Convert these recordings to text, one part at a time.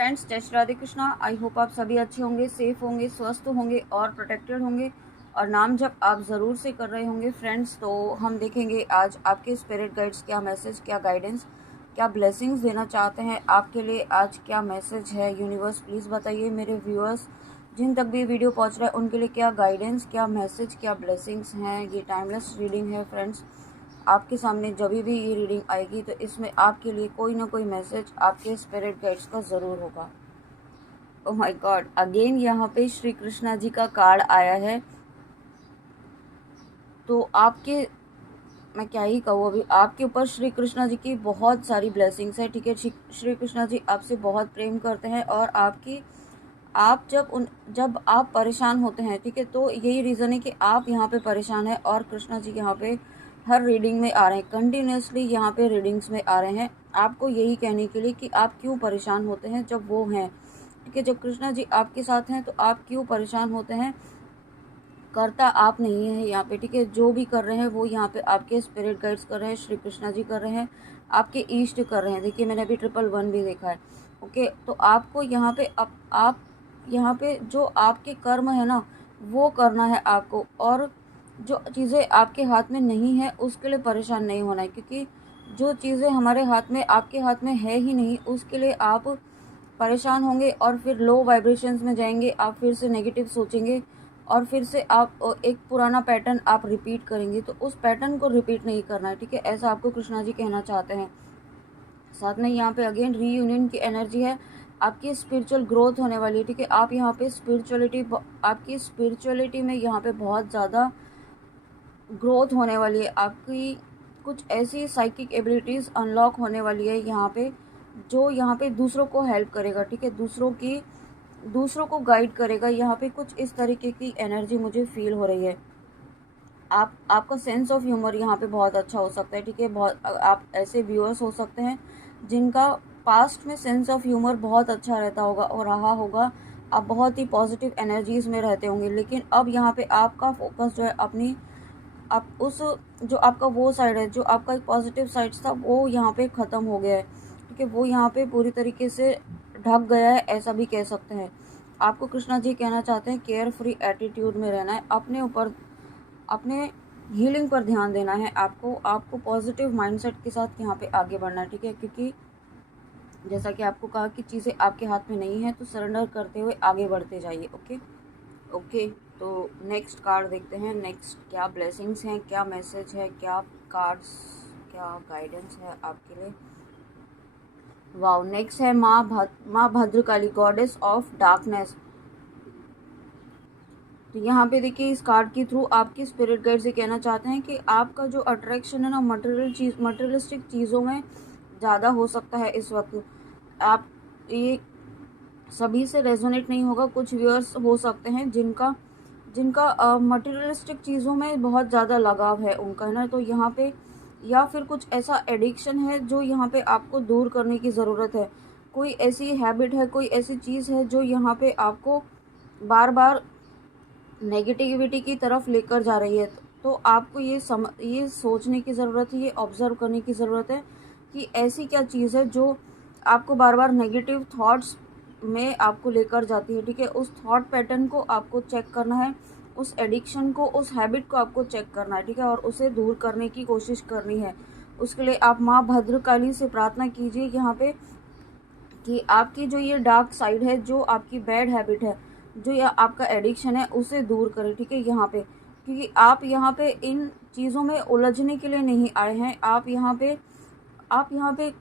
Friends, जय Shri Radhe Krishna. I hope आप सभी अच्छे होंगे, सेफ होंगे, स्वस्थ होंगे और प्रोटेक्टेड होंगे और नाम जब आप ज़रूर से कर रहे होंगे फ्रेंड्स। तो हम देखेंगे आज आपके स्पिरिट गाइड्स क्या मैसेज, क्या गाइडेंस, क्या ब्लेसिंग्स देना चाहते हैं आपके लिए। आज क्या मैसेज है यूनिवर्स, प्लीज़ बताइए मेरे व्यूअर्स जिन तक भी वीडियो पहुंच रहा है उनके लिए क्या गाइडेंस, क्या मैसेज, क्या ब्लेसिंग्स हैं। ये टाइमलेस रीडिंग है फ्रेंड्स। आपके सामने जब भी ये रीडिंग आएगी तो इसमें आपके लिए कोई ना कोई मैसेज आपके स्पिरिट गाइड्स का ज़रूर होगा। ओह माय गॉड, अगेन यहाँ पे श्री कृष्णा जी का कार्ड आया है। तो आपके, मैं क्या ही कहूँ, अभी आपके ऊपर श्री कृष्णा जी की बहुत सारी ब्लेसिंग्स है। ठीक है, श्री कृष्णा जी आपसे बहुत प्रेम करते हैं और आप जब आप परेशान होते हैं, ठीक है, तो यही रीज़न है कि आप यहाँ पे परेशान हैं और कृष्णा जी यहाँ पे हर रीडिंग में आ रहे हैं, कंटिन्यूसली यहाँ पे रीडिंग्स में आ रहे हैं आपको यही कहने के लिए कि आप क्यों परेशान होते हैं जब वो हैं। ठीक है, जब कृष्णा जी आपके साथ हैं तो आप क्यों परेशान होते हैं। करता आप नहीं है यहाँ पे, ठीक है, जो भी कर रहे हैं वो यहाँ पे आपके स्पिरिट गाइड्स कर रहे हैं, श्री कृष्णा जी कर रहे हैं, आपके ईष्ट कर रहे हैं। देखिए, मैंने अभी 111 भी देखा है। ओके, तो आपको यहाँ पे आप यहाँ पे जो आपके कर्म है ना वो करना है आपको, और जो चीज़ें आपके हाथ में नहीं है उसके लिए परेशान नहीं होना है, क्योंकि जो चीज़ें हमारे हाथ में, आपके हाथ में है ही नहीं, उसके लिए आप परेशान होंगे और फिर लो वाइब्रेशंस में जाएंगे, आप फिर से नेगेटिव सोचेंगे और फिर से आप एक पुराना पैटर्न आप रिपीट करेंगे। तो उस पैटर्न को रिपीट नहीं करना है, ठीक है, ऐसा आपको कृष्णा जी कहना चाहते हैं। साथ में यहाँ पे अगेन रीयूनियन की एनर्जी है, आपकी स्पिरिचुअल ग्रोथ होने वाली है। ठीक है, आप यहाँ पे आपकी स्पिरिचुअलिटी में यहाँ पे बहुत ज़्यादा ग्रोथ होने वाली है। आपकी कुछ ऐसी साइकिक एबिलिटीज़ अनलॉक होने वाली है यहाँ पे, जो यहाँ पे दूसरों को हेल्प करेगा। ठीक है, दूसरों को गाइड करेगा। यहाँ पे कुछ इस तरीके की एनर्जी मुझे फील हो रही है। आपका सेंस ऑफ ह्यूमर यहाँ पे बहुत अच्छा हो सकता है। ठीक है, बहुत आप ऐसे व्यूअर्स हो सकते हैं जिनका पास्ट में सेंस ऑफ ह्यूमर बहुत अच्छा रहता होगा और रहा होगा। आप बहुत ही पॉजिटिव एनर्जीज में रहते होंगे, लेकिन अब यहाँ पे आपका फोकस जो है अपनी, आप उस, जो आपका वो साइड है, जो आपका एक पॉजिटिव साइड था, वो यहाँ पे ख़त्म हो गया है। ठीक है, वो यहाँ पे पूरी तरीके से ढक गया है, ऐसा भी कह सकते हैं। आपको कृष्णा जी कहना चाहते हैं केयर फ्री एटीट्यूड में रहना है, अपने ऊपर, अपने हीलिंग पर ध्यान देना है आपको पॉजिटिव माइंडसेट के साथ यहाँ पे आगे बढ़ना है। ठीक है, क्योंकि जैसा कि आपको कहा कि चीज़ें आपके हाथ में नहीं है, तो सरेंडर करते हुए आगे बढ़ते जाइए। ओके, तो नेक्स्ट कार्ड देखते हैं। नेक्स्ट क्या ब्लेसिंग्स हैं, क्या मैसेज है, क्या कार्ड्स, क्या गाइडेंस है आपके लिए। वाओ, नेक्स्ट है माँ भद्रकाली, गॉडेस ऑफ डार्कनेस। तो यहाँ पे देखिए, इस कार्ड के थ्रू आपके स्पिरिट गाइड से कहना चाहते हैं कि आपका जो अट्रैक्शन है ना मटेरियलिस्टिक चीज़ों में ज़्यादा हो सकता है इस वक्त। आप ये सभी से रेजोनेट नहीं होगा, कुछ व्यूअर्स हो सकते हैं जिनका मटेरियलिस्टिक चीज़ों में बहुत ज़्यादा लगाव है उनका, है ना। तो यहाँ पे, या फिर कुछ ऐसा एडिक्शन है जो यहाँ पे आपको दूर करने की ज़रूरत है। कोई ऐसी हैबिट है, कोई ऐसी चीज़ है जो यहाँ पे आपको बार बार नेगेटिविटी की तरफ लेकर जा रही है। तो आपको ये सोचने की ज़रूरत है, ये ऑब्ज़र्व करने की ज़रूरत है कि ऐसी क्या चीज़ है जो आपको बार बार नेगेटिव थॉट्स में आपको लेकर जाती है। ठीक है, उस थॉट पैटर्न को आपको चेक करना है, उस एडिक्शन को, उस हैबिट को आपको चेक करना है। ठीक है, और उसे दूर करने की कोशिश करनी है। उसके लिए आप माँ भद्रकाली से प्रार्थना कीजिए यहाँ पे कि आपकी जो ये डार्क साइड है, जो आपकी बैड हैबिट है, जो या आपका एडिक्शन है, उसे दूर करें। ठीक है, यहाँ पे, क्योंकि आप यहाँ पे इन चीज़ों में उलझने के लिए नहीं आए हैं, आप यहाँ पे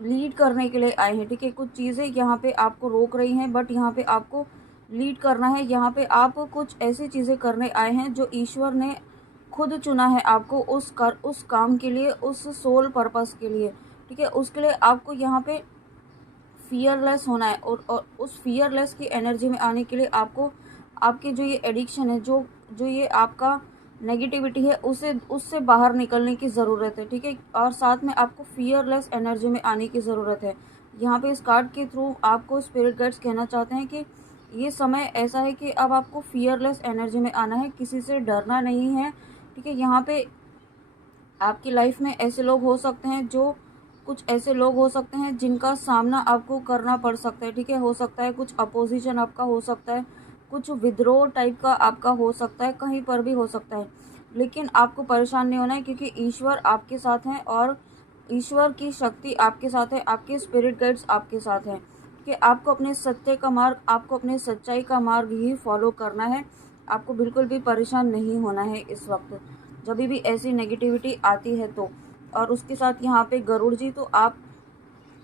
लीड करने के लिए आए हैं। ठीक है, कुछ चीज़ें यहाँ पे आपको रोक रही हैं, बट यहाँ पे आपको लीड करना है। यहाँ पे आप कुछ ऐसी चीज़ें करने आए हैं जो ईश्वर ने खुद चुना है आपको उस काम के लिए, उस सोल पर्पस के लिए। ठीक है, उसके लिए आपको यहाँ पे फियरलेस होना है, और उस फियरलेस की एनर्जी में आने के लिए आपको आपकी जो ये एडिक्शन है, जो ये आपका नेगेटिविटी है, उससे बाहर निकलने की ज़रूरत है। ठीक है, और साथ में आपको फियरलेस एनर्जी में आने की ज़रूरत है। यहाँ पे इस कार्ड के थ्रू आपको स्पिरिट गाइड्स कहना चाहते हैं कि ये समय ऐसा है कि अब आपको फियरलेस एनर्जी में आना है, किसी से डरना नहीं है। ठीक है, यहाँ पे आपकी लाइफ में ऐसे लोग हो सकते हैं जो कुछ ऐसे लोग हो सकते हैं जिनका सामना आपको करना पड़ सकता है, ठीक है। हो सकता है कुछ अपोजिशन आपका हो सकता है, कुछ विद्रोह टाइप का आपका हो सकता है, कहीं पर भी हो सकता है, लेकिन आपको परेशान नहीं होना है, क्योंकि ईश्वर आपके साथ हैं और ईश्वर की शक्ति आपके साथ है, आपके स्पिरिट गाइड्स आपके साथ हैं कि आपको अपने सत्य का मार्ग, आपको अपने सच्चाई का मार्ग ही फॉलो करना है। आपको बिल्कुल भी परेशान नहीं होना है इस वक्त, जब भी ऐसी नेगेटिविटी आती है तो। और उसके साथ यहाँ पे गरुड़ जी, तो आप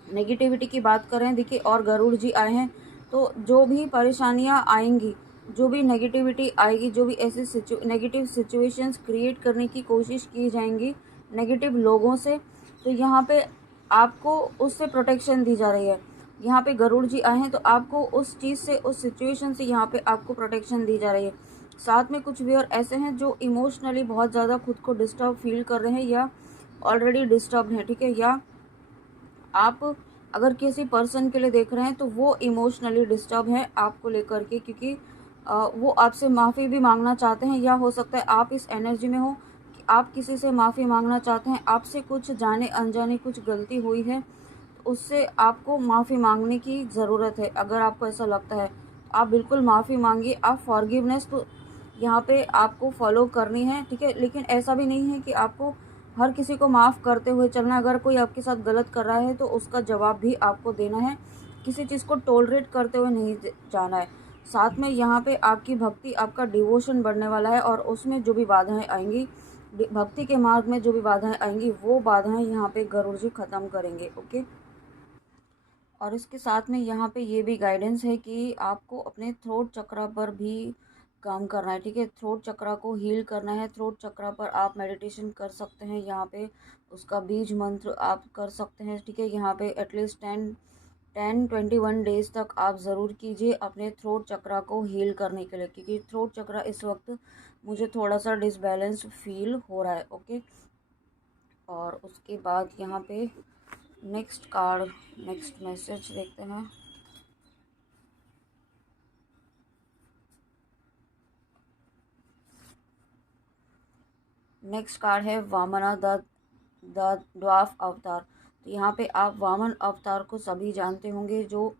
नेगेटिविटी की बात करें, देखिए, और गरुड़ जी आए हैं, तो जो भी परेशानियाँ आएंगी, जो भी नेगेटिविटी आएगी, जो भी ऐसे नेगेटिव सिचुएशंस क्रिएट करने की कोशिश की जाएंगी नेगेटिव लोगों से, तो यहाँ पे आपको उससे प्रोटेक्शन दी जा रही है। यहाँ पे गरुड़ जी आए हैं तो आपको उस चीज़ से, उस सिचुएशन से यहाँ पे आपको प्रोटेक्शन दी जा रही है। साथ में कुछ व्यूअर ऐसे हैं जो इमोशनली बहुत ज़्यादा खुद को डिस्टर्ब फील कर रहे हैं या ऑलरेडी डिस्टर्ब हैं, ठीक है। या आप अगर किसी पर्सन के लिए देख रहे हैं तो वो इमोशनली डिस्टर्ब है आपको लेकर के, क्योंकि वो आपसे माफ़ी भी मांगना चाहते हैं, या हो सकता है आप इस एनर्जी में हो कि आप किसी से माफ़ी मांगना चाहते हैं, आपसे कुछ जाने अनजाने कुछ गलती हुई है, तो उससे आपको माफ़ी मांगने की ज़रूरत है। अगर आपको ऐसा लगता है आप बिल्कुल माफ़ी मांगिए, आप फॉरगिवनेस तो यहाँ पे आपको फॉलो करनी है, ठीक है। लेकिन ऐसा भी नहीं है कि आपको हर किसी को माफ़ करते हुए चलना। अगर कोई आपके साथ गलत कर रहा है तो उसका जवाब भी आपको देना है, किसी चीज़ को टॉलरेट करते हुए नहीं जाना है। साथ में यहाँ पे आपकी भक्ति, आपका डिवोशन बढ़ने वाला है, और उसमें जो भी बाधाएं आएंगी, भक्ति के मार्ग में जो भी बाधाएं आएंगी, वो बाधाएं यहाँ पे गरुड़ जी खत्म करेंगे, ओके। और इसके साथ में यहाँ पे ये भी गाइडेंस है कि आपको अपने थ्रोट चक्रा पर भी काम करना है, ठीक है। थ्रोट चक्रा को हील करना है। थ्रोट चक्रा पर आप मेडिटेशन कर सकते हैं, यहाँ पे उसका बीज मंत्र आप कर सकते हैं, ठीक है। यहाँ पे एटलीस्ट 21 डेज तक आप ज़रूर कीजिए अपने थ्रोट चक्रा को हील करने के लिए, क्योंकि थ्रोट चक्रा इस वक्त मुझे थोड़ा सा डिसबैलेंस फील हो रहा है, ओके। और उसके बाद यहाँ पे नेक्स्ट कार्ड, नेक्स्ट मैसेज देखते हैं। नेक्स्ट कार्ड है वामना द ड्वार्फ अवतार। तो यहाँ पे आप वामन अवतार को सभी जानते होंगे, जो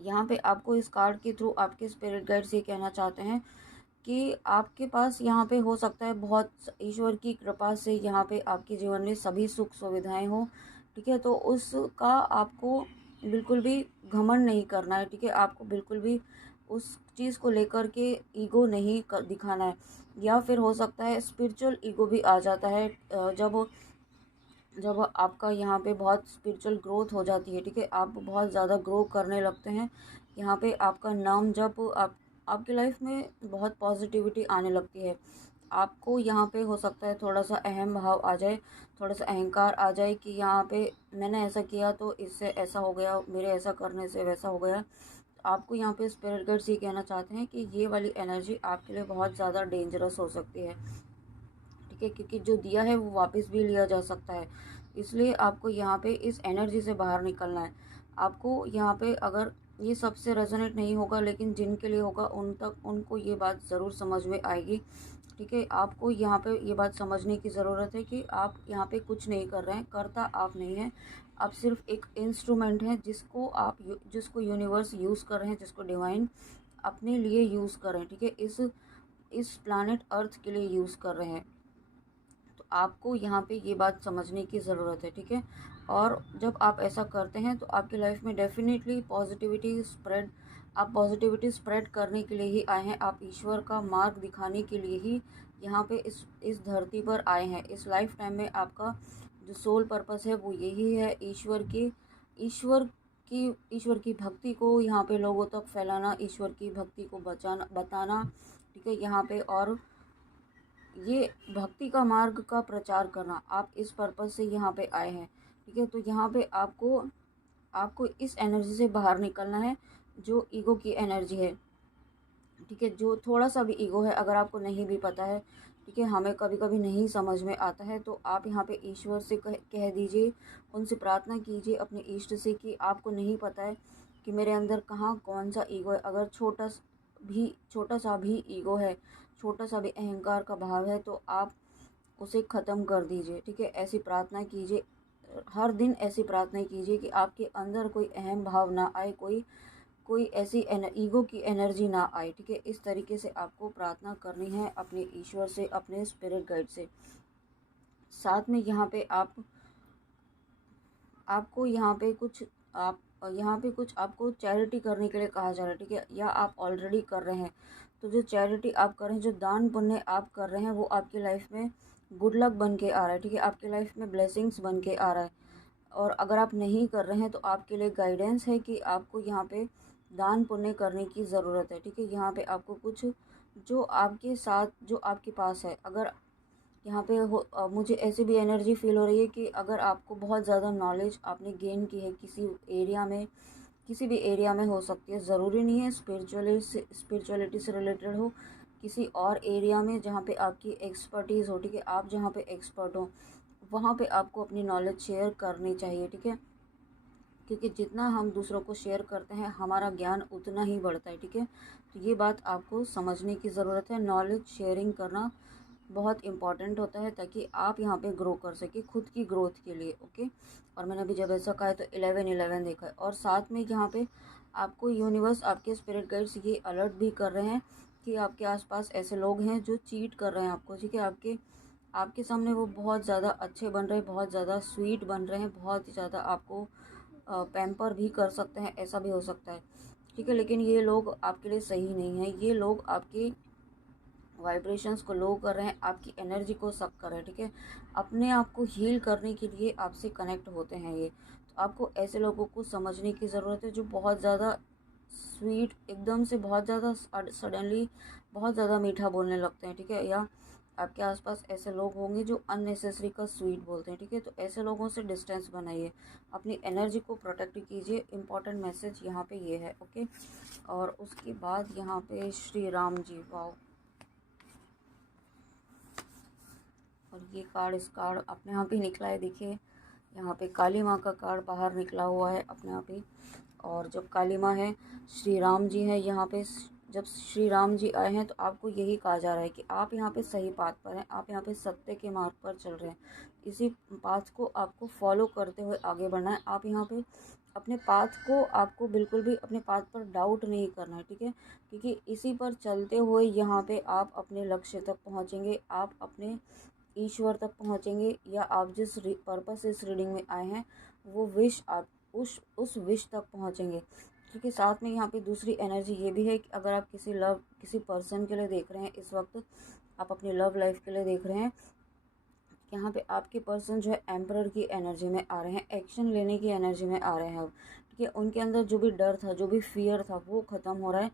यहाँ पे आपको इस कार्ड के थ्रू आपके स्पिरिट गाइड्स ये कहना चाहते हैं कि आपके पास यहाँ पे हो सकता है बहुत ईश्वर की कृपा से यहाँ पे आपके जीवन में सभी सुख सुविधाएं हो, ठीक है। तो उसका आपको बिल्कुल भी घमंड नहीं करना है, ठीक है। आपको बिल्कुल भी उस चीज़ को लेकर के ईगो नहीं दिखाना है, या फिर हो सकता है स्पिरिचुअल ईगो भी आ जाता है जब जब आपका यहाँ पे बहुत स्पिरिचुअल ग्रोथ हो जाती है, ठीक है। आप बहुत ज़्यादा ग्रो करने लगते हैं, यहाँ पे आपका नाम जब आपकी लाइफ में बहुत पॉजिटिविटी आने लगती है, आपको यहाँ पे हो सकता है थोड़ा सा अहम भाव आ जाए, थोड़ा सा अहंकार आ जाए कि यहाँ पे मैंने ऐसा किया तो इससे ऐसा हो गया, मेरे ऐसा करने से वैसा हो गया। आपको यहाँ पे स्पिरिट गाइड्स ये कहना चाहते हैं कि ये वाली एनर्जी आपके लिए बहुत ज़्यादा डेंजरस हो सकती है, ठीक है, क्योंकि जो दिया है वो वापस भी लिया जा सकता है। इसलिए आपको यहाँ पे इस एनर्जी से बाहर निकलना है। आपको यहाँ पे, अगर ये सबसे रेजोनेट नहीं होगा, लेकिन जिनके लिए होगा उनको ये बात ज़रूर समझ में आएगी, ठीक है। आपको यहाँ पे ये बात समझने की ज़रूरत है कि आप यहाँ पे कुछ नहीं कर रहे हैं, करता आप नहीं हैं, आप सिर्फ एक इंस्ट्रूमेंट हैं जिसको यूनिवर्स यूज़ कर रहे हैं, जिसको डिवाइन अपने लिए यूज़ कर रहे हैं, ठीक है। इस प्लानट अर्थ के लिए यूज़ कर रहे हैं। तो आपको यहाँ पे ये बात समझने की ज़रूरत है, ठीक है। और जब आप ऐसा करते हैं तो आपकी लाइफ में डेफिनेटली आप पॉजिटिविटी स्प्रेड करने के लिए ही आए हैं, आप ईश्वर का मार्ग दिखाने के लिए ही यहाँ पे इस धरती पर आए हैं। इस लाइफ टाइम में आपका जो सोल पर्पस है वो यही है, ईश्वर की भक्ति को यहाँ पे लोगों तक फैलाना, ईश्वर की भक्ति को बताना, ठीक है। यहाँ पे और ये भक्ति का मार्ग का प्रचार करना, आप इस पर्पस से यहाँ पे आए हैं, ठीक है। तो यहाँ पे आपको इस एनर्जी से बाहर निकलना है, जो ईगो की एनर्जी है, ठीक है। जो थोड़ा सा भी ईगो है, अगर आपको नहीं भी पता है, ठीक है, हमें कभी कभी नहीं समझ में आता है, तो आप यहाँ पे ईश्वर से कह दीजिए, उनसे प्रार्थना कीजिए अपने इष्ट से कि आपको नहीं पता है कि मेरे अंदर कहाँ कौन सा ईगो है। अगर छोटा सा भी ईगो है, छोटा सा भी अहंकार का भाव है, तो आप उसे ख़त्म कर दीजिए, ठीक है। ऐसी प्रार्थना कीजिए हर दिन ऐसी प्रार्थना कीजिए कि आपके अंदर कोई अहम भाव ना आए, कोई ऐसी ईगो की एनर्जी ना आए, ठीक है। इस तरीके से आपको प्रार्थना करनी है अपने ईश्वर से, अपने स्पिरिट गाइड से। साथ में यहाँ पे आपको यहाँ पे कुछ आपको चैरिटी करने के लिए कहा जा रहा है, ठीक है, या आप ऑलरेडी कर रहे हैं। तो जो चैरिटी आप कर रहे हैं, जो दान पुण्य आप कर रहे हैं, वो आपकी लाइफ में गुड लक बन के आ रहा है, ठीक है, आपकी लाइफ में ब्लेसिंग्स बन के आ रहा है। और अगर आप नहीं कर रहे हैं तो आपके लिए गाइडेंस है कि आपको यहाँ पे दान पुण्य करने की ज़रूरत है, ठीक है। यहाँ पे आपको कुछ जो आपके साथ, जो आपके पास है, अगर यहाँ पे मुझे ऐसी भी एनर्जी फील हो रही है कि अगर आपको बहुत ज़्यादा नॉलेज आपने गेन की है किसी एरिया में, किसी भी एरिया में हो सकती है, ज़रूरी नहीं है स्पिरिचुअलिटी से रिलेटेड हो, किसी और एरिया में जहाँ पे आपकी एक्सपर्टीज़ हो, ठीक है, आप जहाँ पे एक्सपर्ट हो, वहाँ पे आपको अपनी नॉलेज शेयर करनी चाहिए, ठीक है। क्योंकि जितना हम दूसरों को शेयर करते हैं, हमारा ज्ञान उतना ही बढ़ता है, ठीक है। तो ये बात आपको समझने की ज़रूरत है। नॉलेज शेयरिंग करना बहुत इम्पॉर्टेंट होता है ताकि आप यहाँ पे ग्रो कर सके खुद की ग्रोथ के लिए, ओके। और मैंने अभी जब ऐसा कहा है तो 11-11 देखा है। और साथ में यहाँ पे आपको यूनिवर्स, आपके स्पिरिट गाइड्स ये अलर्ट भी कर रहे हैं कि आपके आसपास ऐसे लोग हैं जो चीट कर रहे हैं आपको, ठीक है। आपके सामने वो बहुत ज़्यादा अच्छे बन रहे हैं, बहुत ज़्यादा स्वीट बन रहे हैं, बहुत ही ज़्यादा आपको पैम्पर भी कर सकते हैं, ऐसा भी हो सकता है, ठीक है। लेकिन ये लोग आपके लिए सही नहीं है। ये लोग आपकी वाइब्रेशंस को लो कर रहे हैं, आपकी एनर्जी को सक कर रहे हैं, ठीक है। अपने आप को हील करने के लिए आपसे कनेक्ट होते हैं ये। तो आपको ऐसे लोगों को समझने की ज़रूरत है जो बहुत ज़्यादा स्वीट, एकदम से बहुत ज़्यादा सडनली बहुत ज़्यादा मीठा बोलने लगते हैं, ठीक है। या आपके आसपास ऐसे लोग होंगे जो अननेसेसरी का स्वीट बोलते हैं, ठीक है। तो ऐसे लोगों से डिस्टेंस बनाइए, अपनी एनर्जी को प्रोटेक्ट कीजिए। इम्पॉर्टेंट मैसेज यहाँ पे ये है, ओके। और उसके बाद यहाँ पे श्री राम जी, वाओ। और ये कार्ड, इस कार्ड अपने आप ही निकला है, देखिए यहाँ पे काली माँ का कार्ड बाहर निकला हुआ है अपने आप ही। और जब काली माँ है, श्री राम जी है यहाँ पे, जब श्री राम जी आए हैं तो आपको यही कहा जा रहा है कि आप यहाँ पे सही पाथ पर हैं, आप यहाँ पे सत्य के मार्ग पर चल रहे हैं। इसी पाथ को आपको फॉलो करते हुए आगे बढ़ना है। आप यहाँ पे अपने पाथ को, आपको बिल्कुल भी अपने पाथ पर डाउट नहीं करना है, ठीक है। क्योंकि इसी पर चलते हुए यहाँ पे आप अपने लक्ष्य तक पहुँचेंगे, आप अपने ईश्वर तक पहुँचेंगे, या आप जिस पर्पस से इस रीडिंग में आए हैं वो विश आप उस विश तक पहुँचेंगे, ठीक है। साथ में यहाँ पे दूसरी एनर्जी ये भी है कि अगर आप किसी पर्सन के लिए देख रहे हैं इस वक्त, आप अपनी लव लाइफ के लिए देख रहे हैं, यहाँ पे आपके पर्सन जो है एम्परर की एनर्जी में आ रहे हैं, एक्शन लेने की एनर्जी में आ रहे हैं अब, ठीक है। उनके अंदर जो भी डर था, जो भी फियर था, वो ख़त्म हो रहा है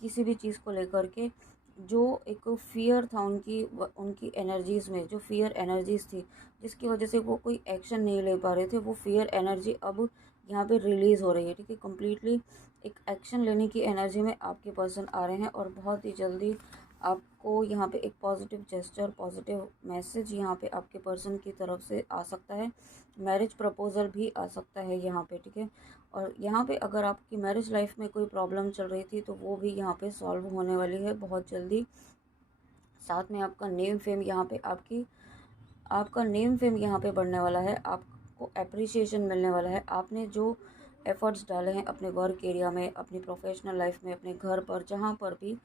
किसी भी चीज़ को लेकर के। जो एक फियर था उनकी एनर्जीज़ में, जो फियर एनर्जीज़ थी जिसकी वजह से वो कोई एक्शन नहीं ले पा रहे थे, वो फियर एनर्जी अब यहाँ पे रिलीज़ हो रही है, ठीक है। कम्प्लीटली एक एक्शन लेने की एनर्जी में आपके पर्सन आ रहे हैं। और बहुत ही जल्दी आपको यहाँ पे एक पॉजिटिव जेस्चर, पॉजिटिव मैसेज यहाँ पे आपके पर्सन की तरफ से आ सकता है। मैरिज प्रपोजल भी आ सकता है यहाँ पे, ठीक है। और यहाँ पे अगर आपकी मैरिज लाइफ में कोई प्रॉब्लम चल रही थी तो वो भी यहाँ पे सॉल्व होने वाली है बहुत जल्दी। साथ में आपका नेम फेम यहाँ पे आपका नेम फेम यहाँ पे बढ़ने वाला है, आपको अप्रिसिएशन मिलने वाला है। आपने जो एफ़र्ट्स डाले हैं अपने वर्क एरिया में, अपनी प्रोफेशनल लाइफ में, अपने घर पर, जहाँ पर भी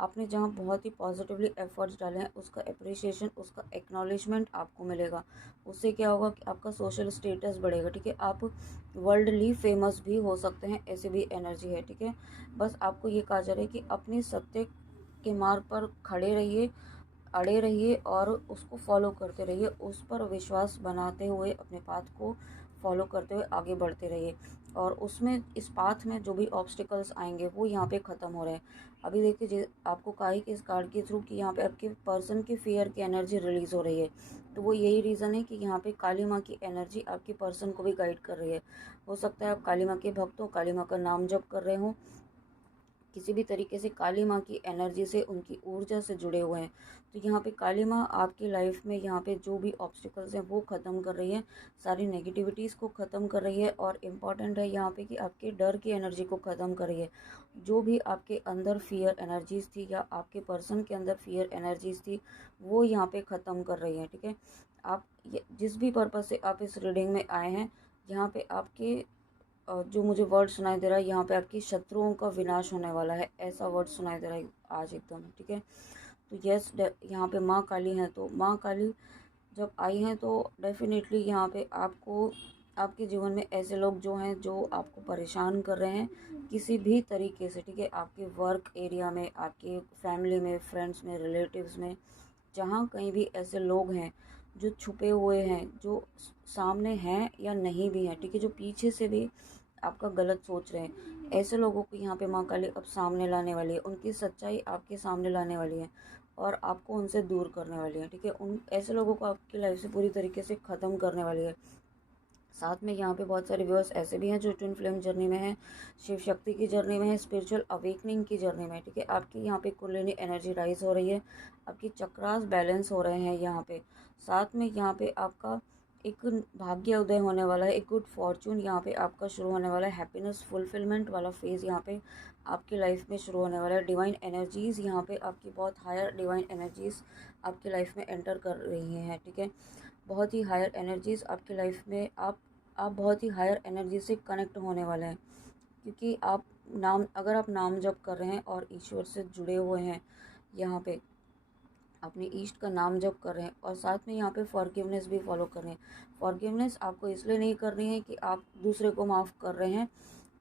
आपने जहाँ बहुत ही पॉजिटिवली एफ़र्ट्स डाले हैं, उसका अप्रिसिएशन, उसका एक्नॉलेजमेंट आपको मिलेगा। उससे क्या होगा कि आपका सोशल स्टेटस बढ़ेगा, ठीक है। आप वर्ल्डली फेमस भी हो सकते हैं, ऐसी भी एनर्जी है, ठीक है। बस आपको ये कहा जा रहा है कि अपने सत्य के मार्ग पर खड़े रहिए, अड़े रहिए और उसको फॉलो करते रहिए, उस पर विश्वास बनाते हुए अपने पाथ को फॉलो करते हुए आगे बढ़ते रहिए। और उसमें, इस पाथ में जो भी ऑब्स्टिकल्स आएंगे वो यहाँ पे ख़त्म हो रहे हैं। अभी देखिए, आपको कहा कि इस कार्ड के थ्रू कि यहाँ पे आपके पर्सन की फियर की एनर्जी रिलीज़ हो रही है, तो वो यही रीज़न है कि यहाँ पे काली माँ की एनर्जी आपके पर्सन को भी गाइड कर रही है। हो सकता है आप काली माँ के भक्त हो, काली माँ का नाम जप कर रहे हो, किसी भी तरीके से काली माँ की एनर्जी से, उनकी ऊर्जा से जुड़े हुए हैं। तो यहाँ पे काली माँ आपकी लाइफ में यहाँ पे जो भी ऑब्स्टिकल्स हैं वो ख़त्म कर रही है, सारी नेगेटिविटीज़ को ख़त्म कर रही है। और इम्पॉर्टेंट है यहाँ पे कि आपके डर की एनर्जी को ख़त्म कर रही है। जो भी आपके अंदर फियर एनर्जीज़ थी या आपके पर्सन के अंदर फियर एनर्जीज़ थी वो यहाँ पे ख़त्म कर रही है, ठीक है। आप जिस भी पर्पज़ से आप इस रीडिंग में आए हैं, यहाँ पे आपके जो मुझे वर्ड सुनाई दे रहा है, यहाँ पे आपकी शत्रुओं का विनाश होने वाला है, ऐसा वर्ड सुनाई दे रहा है आज एकदम, ठीक है। तो यस, यहाँ पे माँ काली हैं, तो माँ काली जब आई हैं तो डेफिनेटली यहाँ पे आपको आपके जीवन में ऐसे लोग जो हैं जो आपको परेशान कर रहे हैं किसी भी तरीके से, ठीक है। आपके वर्क एरिया में, आपके फैमिली में, फ्रेंड्स में, रिलेटिव्स में, जहाँ कहीं भी ऐसे लोग हैं जो छुपे हुए हैं, जो सामने हैं या नहीं भी हैं, ठीक है, जो पीछे से भी आपका गलत सोच रहे हैं, ऐसे लोगों को यहाँ पे माँ काली अब सामने लाने वाली है, उनकी सच्चाई आपके सामने लाने वाली है और आपको उनसे दूर करने वाली है, ठीक है। उन ऐसे लोगों को आपकी लाइफ से पूरी तरीके से ख़त्म करने वाली है। साथ में यहाँ पे बहुत सारे व्यूअर्स ऐसे भी हैं जो ट्विन फ्लेम जर्नी में हैं, शिव शक्ति की जर्नी में है, स्पिरिचुअल अवेकनिंग की जर्नी में, ठीक है। आपकी यहाँ पे कुंडलिनी एनर्जी राइज हो रही है, आपकी चक्रास बैलेंस हो रहे हैं यहाँ पे। साथ में यहाँ पे आपका एक भाग्य उदय होने वाला है, एक गुड फॉर्चून यहाँ पे आपका शुरू होने वाला है, हैप्पीनेस फुलफिलमेंट वाला फेज़ यहाँ पे आपकी लाइफ में शुरू होने वाला है। डिवाइन एनर्जीज़ यहाँ पे आपकी बहुत हायर डिवाइन एनर्जीज़ आपकी लाइफ में एंटर कर रही हैं, ठीक है। बहुत ही हायर एनर्जीज़ आपकी लाइफ में आप बहुत ही हायर एनर्जी से कनेक्ट होने वाले हैं, क्योंकि अगर आप नाम जप कर रहे हैं और ईश्वर से जुड़े हुए हैं, यहाँ पे अपने ईष्ट का नाम जप कर रहे हैं और साथ में यहाँ पे फॉरगिवनेस भी फॉलो कर रहे हैं। फॉरगिवनेस आपको इसलिए नहीं करनी है कि आप दूसरे को माफ़ कर रहे हैं,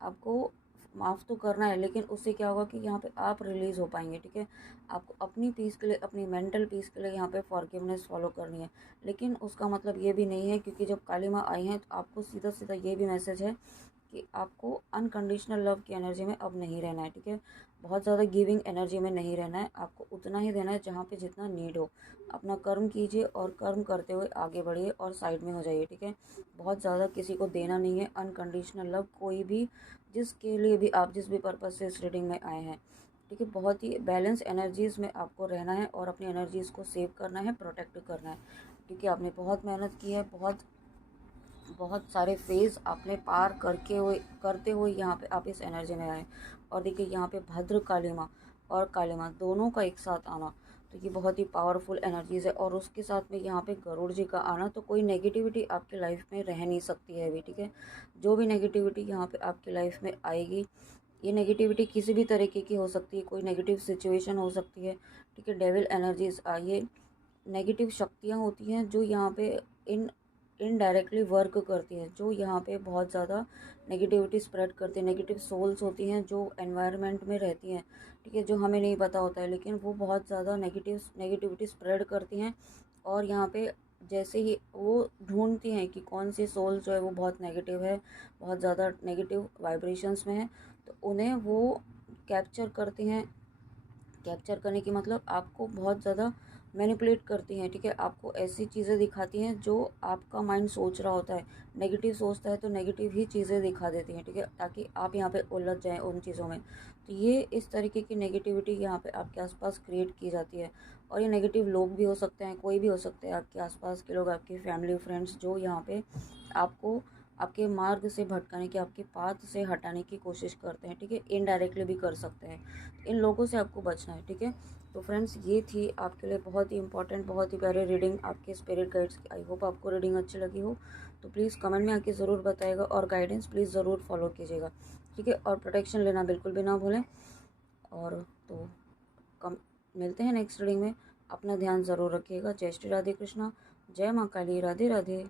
आपको माफ़ तो करना है, लेकिन उससे क्या होगा कि यहाँ पे आप रिलीज़ हो पाएंगे, ठीक है। आपको अपनी पीस के लिए, अपनी मेंटल पीस के लिए यहाँ पे फॉरगिवनेस फॉलो करनी है। लेकिन उसका मतलब ये भी नहीं है, क्योंकि जब काली माँ आई हैं तो आपको सीधा सीधा ये भी मैसेज है कि आपको अनकंडीशनल लव की एनर्जी में अब नहीं रहना है, ठीक है। बहुत ज़्यादा गिविंग एनर्जी में नहीं रहना है, आपको उतना ही देना है जहाँ पे जितना नीड हो। अपना कर्म कीजिए और कर्म करते हुए आगे बढ़िए और साइड में हो जाइए, ठीक है। बहुत ज़्यादा किसी को देना नहीं है अनकंडीशनल लव, कोई भी, जिसके लिए भी आप जिस भी पर्पज़ से इस रीडिंग में आए हैं, ठीक है। बहुत ही बैलेंस एनर्जीज़ में आपको रहना है और अपनी एनर्जीज़ को सेव करना है, प्रोटेक्ट करना है, क्योंकि आपने बहुत मेहनत की है, बहुत सारे फेज़ आपने पार करते हुए यहाँ पे आप इस एनर्जी में आए। और देखिए यहाँ पे भद्र काली माँ और काली माँ दोनों का एक साथ आना, तो ये बहुत ही पावरफुल एनर्जीज़ है। और उसके साथ में यहाँ पे गरुड़ जी का आना, तो कोई नेगेटिविटी आपकी लाइफ में रह नहीं सकती है अभी, ठीक है। जो भी नेगेटिविटी यहाँ पे आपकी लाइफ में आएगी, ये नेगेटिविटी किसी भी तरीके की हो सकती है, कोई नेगेटिव सिचुएशन हो सकती है, ठीक है। डेविल एनर्जीज, ये नेगेटिव शक्तियाँ होती हैं जो यहाँ पे इन इनडायरेक्टली वर्क करती हैं, जो यहाँ पे बहुत ज़्यादा नेगेटिविटी स्प्रेड करती है। नेगेटिव सोल्स होती हैं जो एनवायरनमेंट में रहती हैं, ठीक है, जो हमें नहीं पता होता है, लेकिन वो बहुत ज़्यादा नेगेटिविटी स्प्रेड करती हैं। और यहाँ पे जैसे ही वो ढूंढती हैं कि कौन सी सोल जो है वो बहुत नेगेटिव है, बहुत ज़्यादा नेगेटिव वाइब्रेशंस में है, तो उन्हें वो कैप्चर करती हैं। कैप्चर करने की मतलब आपको बहुत ज़्यादा मैनिपुलेट करती हैं, ठीक है। आपको ऐसी चीज़ें दिखाती हैं जो आपका माइंड सोच रहा होता है, नेगेटिव सोचता है तो नेगेटिव ही चीज़ें दिखा देती हैं, ठीक है, ताकि आप यहाँ पे उलझ जाएं उन चीज़ों में। तो ये इस तरीके की नेगेटिविटी यहाँ पे आपके आसपास क्रिएट की जाती है। और ये नेगेटिव लोग भी हो सकते हैं, कोई भी हो सकते हैं आपके आसपास के लोग, आपके फैमिली फ्रेंड्स, जो यहाँ पे आपको आपके मार्ग से भटकाने की, आपके पाथ से हटाने की कोशिश करते हैं, ठीक है। इनडायरेक्टली भी कर सकते हैं, इन लोगों से आपको बचना है, ठीक है। तो फ्रेंड्स, ये थी आपके लिए बहुत ही इंपॉर्टेंट, बहुत ही प्यारी रीडिंग आपके स्पिरिट गाइड्स की। आई होप आपको रीडिंग अच्छी लगी हो, तो प्लीज़ कमेंट में आके ज़रूर बताइएगा और गाइडेंस प्लीज़ ज़रूर फॉलो कीजिएगा, ठीक है। और प्रोटेक्शन लेना बिल्कुल भी ना भूलें। और तो मिलते हैं नेक्स्ट रीडिंग में। अपना ध्यान ज़रूर रखिएगा। जय श्री राधे कृष्णा, जय माँ काली, राधे राधे।